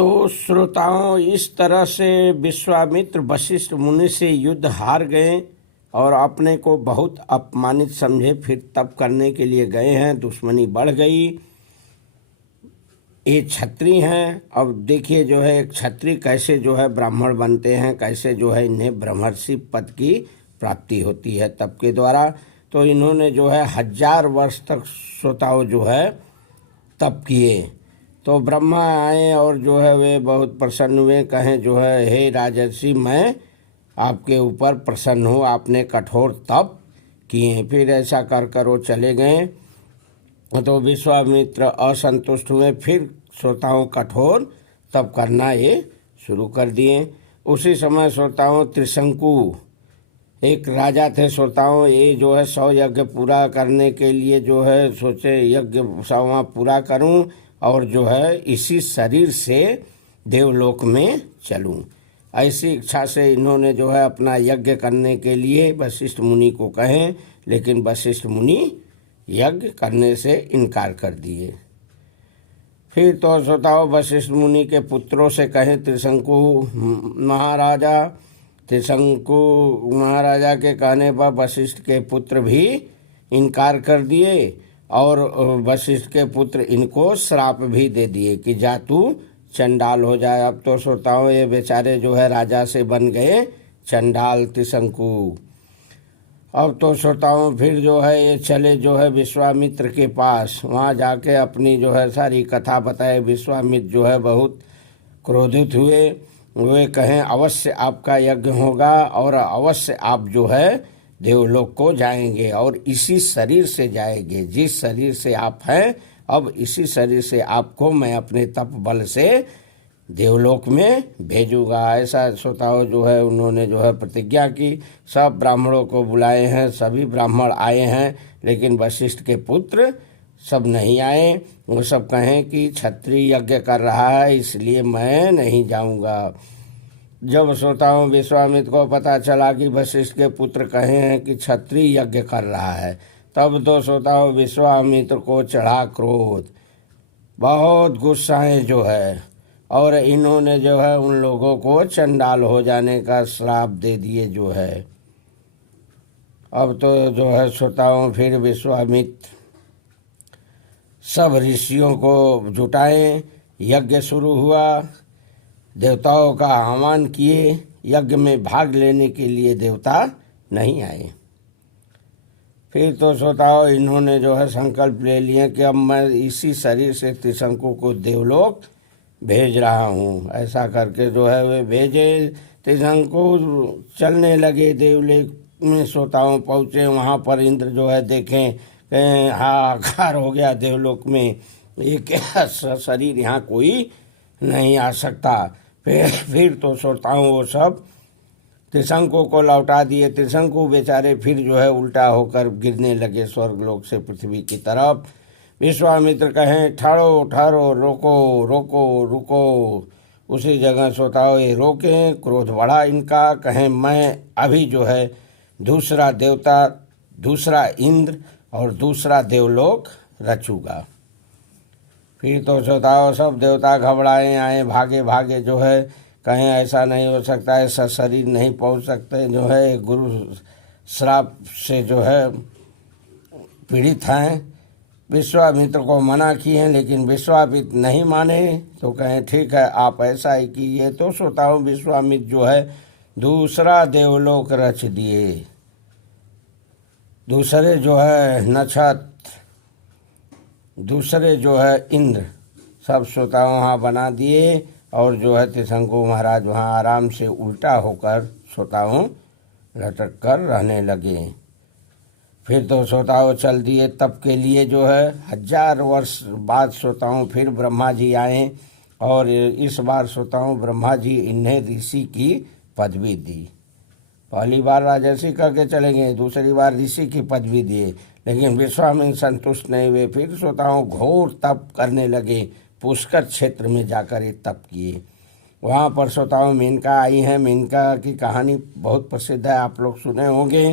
तो श्रोताओं, इस तरह से विश्वामित्र वशिष्ठ मुनि से युद्ध हार गए और अपने को बहुत अपमानित समझे। फिर तप करने के लिए गए हैं, दुश्मनी बढ़ गई। ये क्षत्रिय हैं। अब देखिए जो है क्षत्रिय कैसे जो है ब्राह्मण बनते हैं, कैसे जो है इन्हें ब्रह्मर्षि पद की प्राप्ति होती है तप के द्वारा। तो इन्होंने जो है 1000 वर्ष तक श्रोताओं जो है तप किए। तो ब्रह्मा आए और जो है वे बहुत प्रसन्न हुए, कहें जो है हे राजर्षि, मैं आपके ऊपर प्रसन्न हूँ, आपने कठोर तप किए। फिर ऐसा कर कर वो चले गए। तो विश्वामित्र असंतुष्ट हुए, फिर श्रोताओं कठोर तप करना ये शुरू कर दिए। उसी समय श्रोताओं त्रिशंकु एक राजा थे। श्रोताओं ये जो है 100 यज्ञ पूरा करने के लिए जो है सोचे यज्ञ 100वां पूरा करूं और जो है इसी शरीर से देवलोक में चलूं। ऐसी इच्छा से इन्होंने जो है अपना यज्ञ करने के लिए वशिष्ठ मुनि को कहें, लेकिन वशिष्ठ मुनि यज्ञ करने से इनकार कर दिए। फिर तो श्रोताओं वशिष्ठ मुनि के पुत्रों से कहें त्रिशंकु महाराजा। त्रिशंकु महाराजा के कहने पर वशिष्ठ के पुत्र भी इनकार कर दिए और वशिष्ठ के पुत्र इनको श्राप भी दे दिए कि जा तू चंडाल हो जाए। अब तो श्रोताओं ये बेचारे जो है राजा से बन गए चंडाल त्रिशंकु। अब तो श्रोताओं फिर जो है ये चले जो है विश्वामित्र के पास। वहाँ जाके अपनी जो है सारी कथा बताए। विश्वामित्र जो है बहुत क्रोधित हुए। वे कहें अवश्य आपका यज्ञ होगा और अवश्य आप जो है देवलोक को जाएंगे और इसी शरीर से जाएंगे। जिस शरीर से आप हैं अब इसी शरीर से आपको मैं अपने तप बल से देवलोक में भेजूंगा। ऐसा श्रोताओं जो है उन्होंने जो है प्रतिज्ञा की। सब ब्राह्मणों को बुलाए हैं, सभी ब्राह्मण आए हैं, लेकिन वशिष्ठ के पुत्र सब नहीं आए। वो सब कहें कि क्षत्रिय यज्ञ कर रहा है इसलिए मैं नहीं जाऊंगा। जब श्रोताओं विश्वामित्र को पता चला कि वशिष्ठ के पुत्र कहे हैं कि क्षत्रिय यज्ञ कर रहा है, तब तो श्रोताओं विश्वामित्र को चढ़ा क्रोध, बहुत गुस्साएं जो है, और इन्होंने जो है उन लोगों को चंडाल हो जाने का श्राप दे दिए जो है। अब तो जो है श्रोताओं फिर विश्वामित्र सब ऋषियों को जुटाए, यज्ञ शुरू हुआ। देवताओं का आह्वान किए, यज्ञ में भाग लेने के लिए देवता नहीं आए। फिर तो श्रोताओं इन्होंने जो है संकल्प ले लिए कि अब मैं इसी शरीर से त्रिशंकु को देवलोक भेज रहा हूँ। ऐसा करके जो है वे भेजे। त्रिशंकु चलने लगे देवलोक में। श्रोताओं पहुँचे, वहाँ पर इंद्र जो है देखें हाहाकार हो गया देवलोक में, ये क्या शरीर यहाँ कोई नहीं आ सकता। फिर तो श्रोताओं वो सब त्रिशंकु को लौटा दिए। त्रिशंकु बेचारे फिर जो है उल्टा होकर गिरने लगे स्वर्गलोक से पृथ्वी की तरफ। विश्वामित्र कहें ठहरो ठहरो, रोको रोको रुको। उसी जगह श्रोताओं ये रोकें, क्रोध बढ़ा इनका। कहें मैं अभी जो है दूसरा देवता, दूसरा इंद्र और दूसरा देवलोक रचूंगा। फिर तो श्रोताओं सब देवता घबराए आए, भागे भागे जो है कहें ऐसा नहीं हो सकता, ऐसा शरीर नहीं पहुंच सकते, जो है गुरु श्राप से जो है पीड़ित हैं। विश्वामित्र को मना किए, लेकिन विश्वामित्र नहीं माने। तो कहें ठीक है आप ऐसा ही कीजिए। तो श्रोताओं विश्वामित्र जो है दूसरा देवलोक रच दिए। दूसरे जो है नक्षत्र, दूसरे जो है इंद्र, सब श्रोताओं वहाँ बना दिए और जो है त्रिशंकु महाराज वहाँ आराम से उल्टा होकर श्रोताओं लटक कर रहने लगे। फिर तो श्रोताओं चल दिए तप के लिए। जो है 1000 वर्ष बाद श्रोताओं फिर ब्रह्मा जी आए और इस बार श्रोताओं ब्रह्मा जी इन्हें ऋषि की पदवी दी। पहली बार राजर्षि करके चले गए, दूसरी बार ऋषि की पदवी दिए, लेकिन विश्वामित्र संतुष्ट नहीं हुए। फिर श्रोताओं घोर तप करने लगे। पुष्कर क्षेत्र में जाकर ये तप किए। वहाँ पर श्रोताओं मेनका आई हैं। मेनका की कहानी बहुत प्रसिद्ध है, आप लोग सुने होंगे।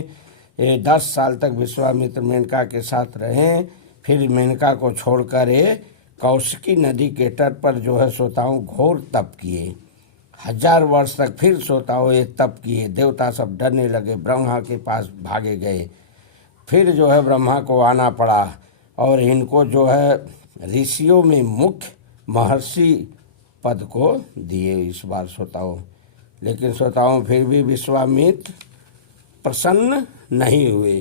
ये 10 साल तक विश्वामित्र मेनका के साथ रहे। फिर मेनका को छोड़कर ये कौशिकी नदी के तट पर जो है श्रोताओं घोर तप किए। 1000 वर्ष तक फिर श्रोताओं ये तप किए। देवता सब डरने लगे, ब्रह्मा के पास भागे गए। फिर जो है ब्रह्मा को आना पड़ा और इनको जो है ऋषियों में मुख्य महर्षि पद को दिए इस बार श्रोताओं। लेकिन श्रोताओं फिर भी विश्वामित्र प्रसन्न नहीं हुए।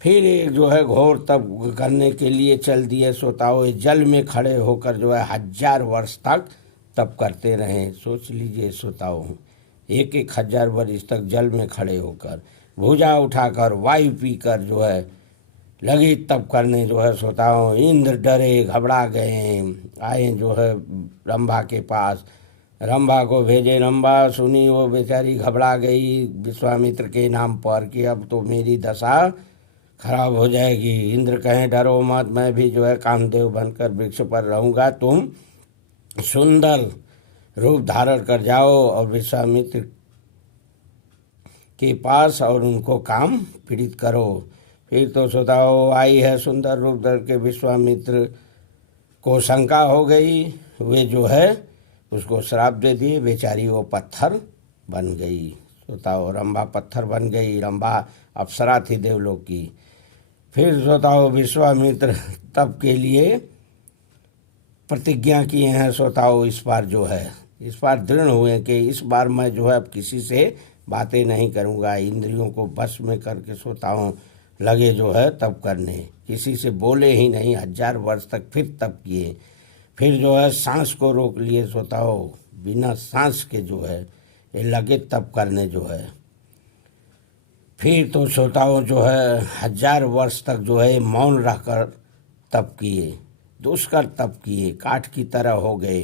फिर एक जो है घोर तप करने के लिए चल दिए श्रोताओं। जल में खड़े होकर जो है 1000 वर्ष तक तप करते रहे। सोच लीजिए श्रोताओं, 1000 वर्ष तक जल में खड़े होकर, भुजा उठाकर, वायु पीकर जो है लगे तप करने जो है श्रोताओं। इंद्र डरे, घबरा गए, आए जो है रंभा के पास, रंभा को भेजे। रंभा सुनी, वो बेचारी घबरा गई विश्वामित्र के नाम पर कि अब तो मेरी दशा खराब हो जाएगी। इंद्र कहें डरो मत, मैं भी जो है कामदेव बनकर वृक्ष पर रहूँगा, तुम सुंदर रूप धारण कर जाओ और विश्वामित्र के पास और उनको काम पीड़ित करो। फिर तो श्रोताओं आई है सुंदर रूप धर के विश्वामित्र को शंका हो गई। वे जो है उसको श्राप दे दिए, बेचारी वो पत्थर बन गई। श्रोताओं रंभा पत्थर बन गई। रंभा अप्सरा थी देवलोक की। फिर श्रोताओं विश्वामित्र तप के लिए प्रतिज्ञा किए हैं श्रोताओं। इस बार जो है इस बार दृढ़ हुए कि इस बार मैं जो है अब किसी से बातें नहीं करूँगा। इंद्रियों को बस में करके श्रोताओं लगे जो है तप करने, किसी से बोले ही नहीं। 1000 वर्ष तक फिर तप किए। फिर जो है सांस को रोक लिए श्रोताओं, बिना सांस के जो है ये लगे तप करने जो है। फिर तो श्रोताओं जो है 1000 वर्ष तक जो है मौन रहकर तप किए, दुष्कर तप किए, काठ की तरह हो गए।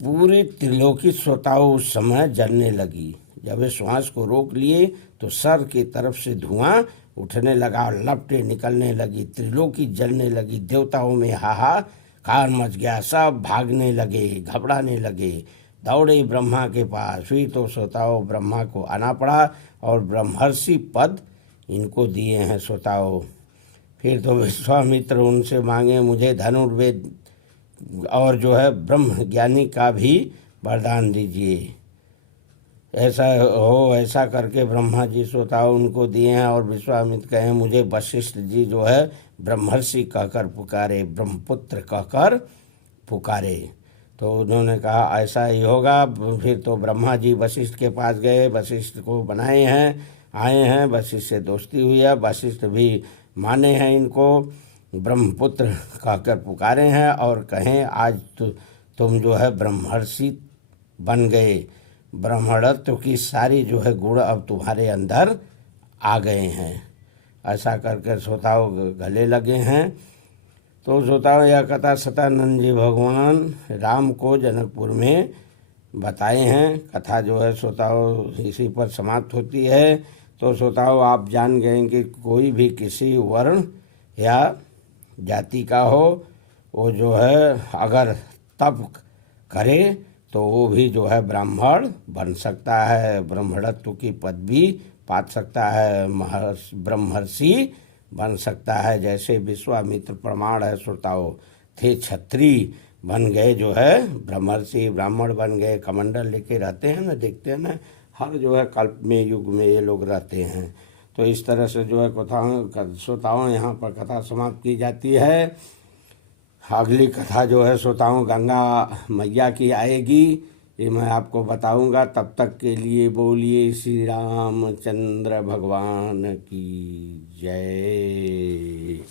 पूरी त्रिलोकी श्रोताओं उस समय जलने लगी। जब वे श्वास को रोक लिए तो सर की तरफ से धुआं उठने लगा, लपटें निकलने लगी, त्रिलोकी जलने लगी। देवताओं में हाहाकार मच गया, सब भागने लगे, घबराने लगे, दौड़े ब्रह्मा के पास। फिर तो श्रोताओं ब्रह्मा को आना पड़ा और ब्रह्मर्षि पद इनको दिए हैं श्रोताओं। फिर तो विश्वामित्र उनसे मांगे मुझे धनुर्वेद और जो है ब्रह्म ज्ञानी का भी वरदान दीजिए। ऐसा करके ब्रह्मा जी श्रोताओं उनको दिए हैं। और विश्वामित्र कहें मुझे वशिष्ठ जी जो है ब्रह्मर्षि कहकर पुकारे, ब्रह्मपुत्र कहकर पुकारे। तो उन्होंने कहा ऐसा ही होगा। फिर तो ब्रह्मा जी वशिष्ठ के पास गए, वशिष्ठ को बनाए हैं, आए हैं, वशिष्ठ से दोस्ती हुई है। वशिष्ठ भी माने हैं इनको, ब्रह्मपुत्र कहकर पुकारे हैं और कहें आज तुम जो है ब्रह्मर्षि बन गए। ब्रह्मणत्व की सारी जो है गुण अब तुम्हारे अंदर आ गए हैं। ऐसा करके श्रोताओं गले लगे हैं। तो श्रोताओं यह कथा सतानंद जी भगवान राम को जनकपुर में बताए हैं। कथा जो है श्रोताओं इसी पर समाप्त होती है। तो श्रोताओं आप जान गए कि कोई भी किसी वर्ण या जाति का हो, वो जो है अगर तप करे तो वो भी जो है ब्राह्मण बन सकता है, ब्रह्मणत्व की पदवी पा सकता है, ब्रह्मर्षि बन सकता है। जैसे विश्वामित्र प्रमाण है श्रोताओं, थे क्षत्रिय, बन गए जो है ब्रह्मर्षि, ब्राह्मण बन गए। कमंडल लेके रहते हैं ना, देखते हैं ना, हर जो है कल्प में युग में ये लोग रहते हैं। तो इस तरह से जो है कथा श्रोताओं यहाँ पर कथा समाप्त की जाती है। अगली कथा जो है श्रोताओं गंगा मैया की आएगी, ये मैं आपको बताऊंगा। तब तक के लिए बोलिए श्री रामचंद्र भगवान की जय।